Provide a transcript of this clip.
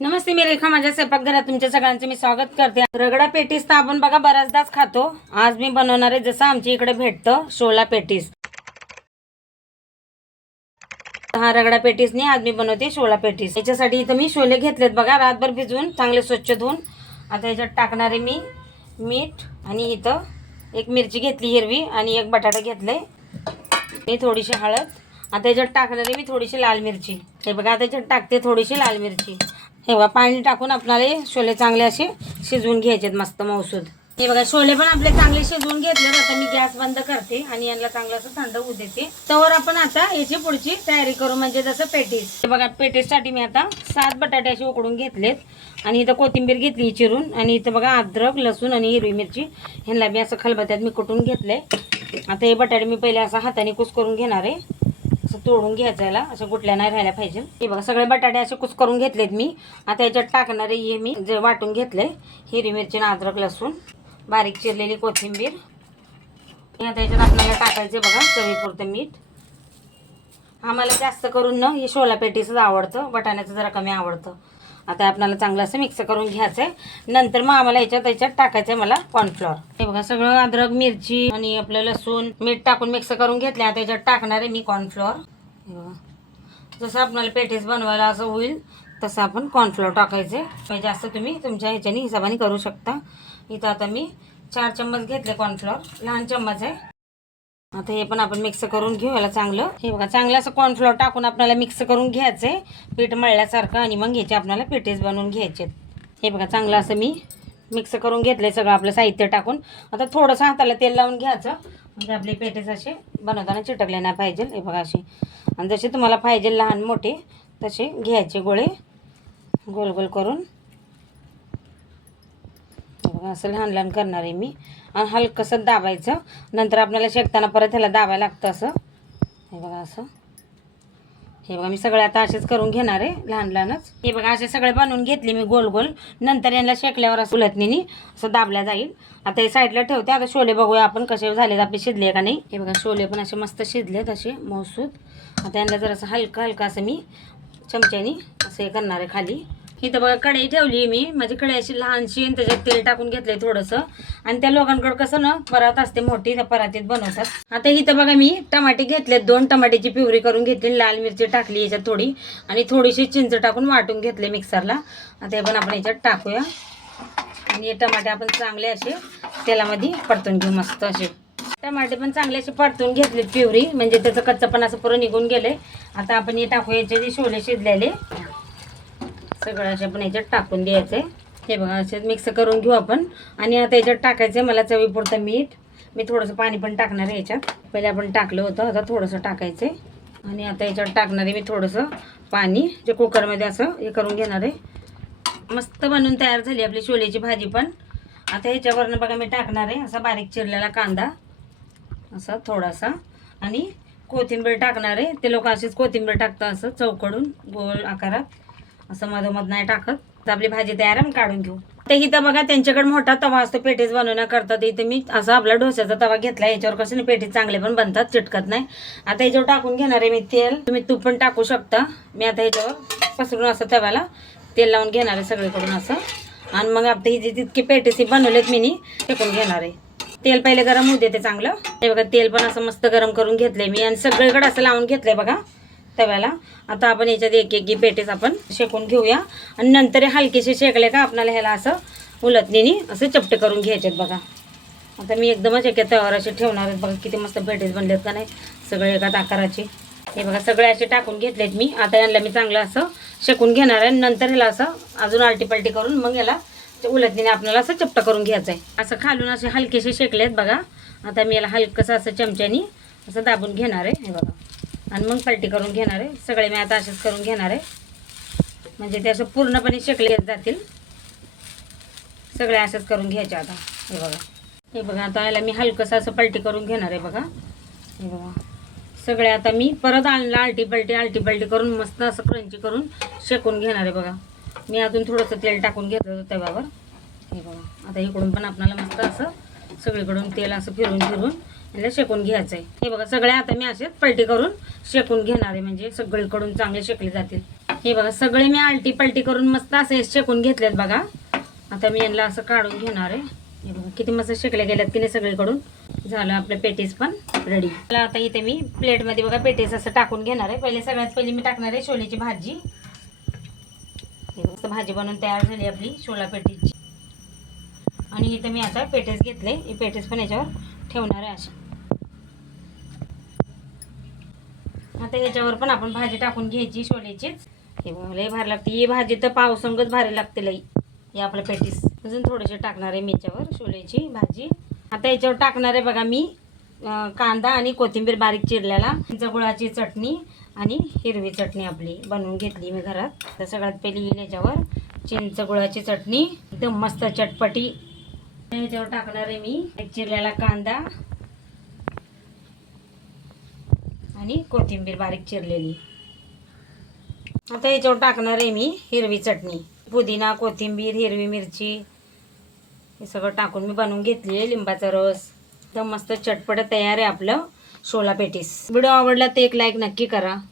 नमस्ते मी रेखा. माझ्या स्वयंपाकघरात तुमच्या सगळ्यांचं मी स्वागत करते. रगडा पेटीस तर आपण बघा बऱ्याचदाच खातो. आज मी बनवणार आहे जसं आमच्या इकडे भेटतं शोला पेटीस. हा रगडा पेटीसने आज मी बनवते शोला पेटीस. याच्यासाठी इथं मी शोले घेतलेत बघा रातभर भिजवून चांगले स्वच्छ धुवून. आता याच्यात टाकणारे मी मीठ आणि इथं एक मिरची घेतली हिरवी आणि एक बटाटा घेतले मी थोडीशी हळद. आता याच्यात टाकणारे मी थोडीशी लाल मिरची. हे बघा आता याच्यात टाकते थोडीशी लाल मिरची. हे बघा पाणी टाकून आपणाले छोले चांगले असे शिजवून घ्यायचे मस्त मौसूद हे बघा छोले पण आपले चांगले शिजवून घेतले आता मी गॅस बंद करते आणि यांना चांगलं असं थंड होऊ देते. तर आपण आता याची पुढची तयारी करू म्हणजे जसं पेटीस. हे बघा पेटीससाठी मी आता सात बटाटे असे उकडून घेतलेत आणि इथं कोथिंबीर घेतली चिरून आणि इथं बघा अद्रक लसूण आणि हिरवी मिरची ह्यांना मी असं खलबत्यात मी कुटून घेतले आता हे बटाटे मी पहिले असं हाताने कुस करून घेणार आहे. असं तोडून घ्यायचं याला असं गुटल्या नाही राहायला पाहिजे. हे बघा सगळे बटाटे असे कुस करून घेतलेत मी. आता याच्यात टाकणारे हे मी जे वाटून घेतले हिरवी मिरची आणि अद्रक लसूण बारीक चिरलेली कोथिंबीर. हे आता याच्यात आपल्याला टाकायचे बघा चवीपुरतं मीठ. आम्हाला जास्त करून ना हे शोला पेटीचंच आवडतं बटाण्याचं जरा कमी आवडतं. आता आपल्याला चांगलं असं मिक्स करून घ्यायचं आहे नंतर मग आम्हाला याच्यात याच्यात टाकायचं आहे मला कॉर्नफ्लॉर हे बघा सगळं अद्रक मिरची आणि आपलं लसूण मीठ टाकून मिक्स करून घेतले आता याच्यात टाकणार आहे मी कॉर्नफ्लॉर हे बघा. जसं आपल्याला पेटीस बनवायला असं होईल तसं आपण कॉर्नफ्लॉर टाकायचे म्हणजे जास्त तुम्ही तुमच्या ह्याच्याने हिशोबाने करू शकता. इथं आता मी चार चम्मच घेतले कॉर्नफ्लॉर लहान चम्मच आहे. आता हे पण आपण मिक्स करून घेऊ याला चांगलं. हे बघा चांगलं असं कॉर्नफ्लॉवर टाकून आपल्याला मिक्स करून घ्यायचंय. पीठ मळल्यासारखं आणि मग घ्यायचे आपल्याला पेटीस बनवून घ्यायचे हे बघा चांगलं असं मी मिक्स करून घेतलंय सगळं आपलं साहित्य टाकून. आता थोडंसं हाताला तेल लावून घ्यायचं. म्हणजे आपले पेठेच असे बनवताना चिटकले नाही पाहिजे. हे बघा असे आणि जसे तुम्हाला पाहिजे लहान मोठे तसे घ्यायचे गोळे. गोल गोल करून. असं लहान लहान करणार आहे मी. आणि हलकंसं दाबायचं. नंतर आपल्याला शेकताना परत ह्याला दाबायला लागतं असं. हे बघा असं. हे बघा मी सगळे आता असेच करून घेणार आहे लहान लहानच हे बघा असे सगळे बनवून घेतले मी गोल गोल नंतर यांना शेकल्यावर असं उलटणीने असं दाबल्या जाईल. आता हे साईडला ठेवते. आता शोले बघूया आपण कसे झालेत आपले शिजले का नाही. हे बघा शोले पण असे मस्त शिजलेत असे मौसूद आता यांना जर असं हलकं हलकं असं मी चमच्यानी असं हे करणार आहे खाली. इथं बघा कढई ठेवली मी. माझी कढई अशी लहानशी आणि त्याच्यात तेल टाकून घेतलंय थोडंसं. आणि त्या लोकांकडं कसं ना परात असते मोठी त्या परातीत बनवतात. आता इथं बघा मी टमाटे घेतलेत. दोन टमाट्याची पिवरी करून घेतली लाल मिरची टाकली याच्यात थोडी. आणि थोडीशी चिंच टाकून वाटून घेतले मिक्सरला. आता हे पण आपण याच्यात टाकूया. आणि हे टमाटे आपण चांगले असे तेलामध्ये परतून घेऊ मस्त असे. टमाटे पण चांगले असे परतून घेतले प्युरी. म्हणजे त्याचं कच्चं पण असं पुरं निघून गेले आता आपण हे टाकूया याचे जे शोले शिजलेले. सगळं असे आपण याच्यात टाकून द्यायचे हे बघा असे मिक्स करून घेऊ आपण. आणि आता याच्यात टाकायचं मला चवीपुरतं मीठ. मी थोडंसं पाणी पण टाकणार आहे याच्यात. पहिले आपण टाकलं होतं आता थोडंसं टाकायचं आहे आणि आता याच्यात टाकणार आहे मी थोडंसं पाणी. जे कुकरमध्ये असं हे करून घेणार आहे. मस्त बनवून तयार झाली आपली छोलेची भाजी पण. आता ह्याच्यावरनं बघा मी टाकणार आहे असा बारीक चिरलेला कांदा. असा थोडासा. आणि कोथिंबीर टाकणार आहे. ते लोक अशीच कोथिंबीर टाकतात असं चौकडून गोल आकारात. असं मधोमध नाही टाकत. तर आपली भाजी तयार आहे, काढून घेऊ. ते इथं बघा त्यांच्याकडे मोठा तवा असतो पेटीस बनवण्याकरता तर मी असा आपला डोस्याचा तवा घेतला याच्यावर कसं नाही पेटीस चांगले पण बनतात चिटकत नाही. आता याच्यावर टाकून घेणार आहे मी तेल. तुम्ही तूप पण टाकू शकता. मी आता ह्याच्यावर पसरून असं तव्याला तेल लावून घेणार आहे सगळीकडून असं. आणि मग आता ही जी तितके पेटीस बनवलेत मी फेकून घेणार आहे. तेल पहिले गरम होऊ देते चांगलं. हे बघा तेल पण असं मस्त गरम करून घेतलंय मी. आणि सगळीकडे असं लावून घेतलंय बघा. तव्याला. आता आपण याच्यात एक एक पेटेच आपण शेकून घेऊया. आणि नंतर हे हलकेसे शेकले का आपल्याला ह्याला असं उलटणीने असे चपटे करून घ्यायचेत बघा. आता मी एकदमच एका तव्यावर असे ठेवणार आहेत बघा किती मस्त पेटीस बनलेत का नाही. सगळे एकाच आकाराचे. हे बघा सगळे असे टाकून घेतलेत मी. आता यांना मी चांगलं असं शेकून घेणार आहे. नंतर ह्याला असं अजून आलटीपालटी करून मग याला ते उलटणीने आपल्याला असं चपटा करून घ्यायचं आहे. असं खालून असे हलकेसे शेकलेत बघा. आता मी याला हलकंसं असं चमच्यानी असं दाबून घेणार आहे. हे बघा. आणि मग पलटी करून घेणार आहे. सगळे मी आता असेच करून घेणार आहे. म्हणजे ते असं पूर्णपणे शेकले जातील. सगळे असेच करून घ्यायचे आता. हे बघा. हे बघा आता याला मी हलकंसं असं पलटी करून घेणार आहे बघा. हे बघा. सगळे आता मी परत आणलं आलटी पलटी आलटी पलटी करून मस्त असं क्रंची करून शेकून घेणार आहे बघा. मी अजून थोडंसं तेल टाकून घेतलं होतं तव्यावर. हे बघा. आता इकडून पण आपल्याला मस्त असं सगळीकडून तेल असं फिरून फिरून याला शेकून घ्यायचं आहे हे बघा सगळे आता मी असे पलटी करून शेकून घेणार आहे. म्हणजे सगळीकडून चांगले शेकले जातील. हे बघा सगळे मी आलटी पलटी करून मस्त असे शेकून घेतलेत बघा. आता मी यांना असं काढून घेणार आहे. हे बघा किती मस्त शेकले गेल्यात की नाही सगळीकडून. झालं आपलं पेटीस पण रेडी मला आता इथे मी प्लेटमध्ये बघा पेटीस असं टाकून घेणार आहे. पहिले सगळ्यात पहिले मी टाकणार आहे शोलेची भाजी. हे भाजी बनवून तयार झाली आपली शोला पेटीची. आणि इथे मी आता पेटेस घेतले. हे पेटीस पण याच्यावर ठेवणार आहे अशा. आता याच्यावर पण आपण भाजी टाकून घ्यायची शोल्याचीच हे लई भारी लागते. ही भाजी तर पावसंगच भारी लागते लई. हे आपलं पेटीस. अजून थोडेसे टाकणार आहे मी याच्यावर शोल्याची भाजी. आता याच्यावर टाकणार आहे बघा मी कांदा आणि कोथिंबीर बारीक चिरलेला जगुळाची चटणी आणि हिरवी चटणी आपली बनवून घेतली मी घरात. तर सगळ्यात पहिली येईल याच्यावर चिंचगुळाची चटणी. एकदम मस्त चटपटी. याच्यावर टाकणार आहे मी. चिरलेला कांदा आणि कोथिंबीर बारीक चिरलेली. आता याच्यावर टाकणार आहे मी हिरवी चटणी. पुदिना कोथिंबीर हिरवी मिरची हे सगळं टाकून मी बनवून घेतली आहे लिंबाचा रस. तर मस्त चटपट तयार आहे आपलं शोला पेटीस. व्हिडिओ आवडला तर एक लाईक नक्की करा.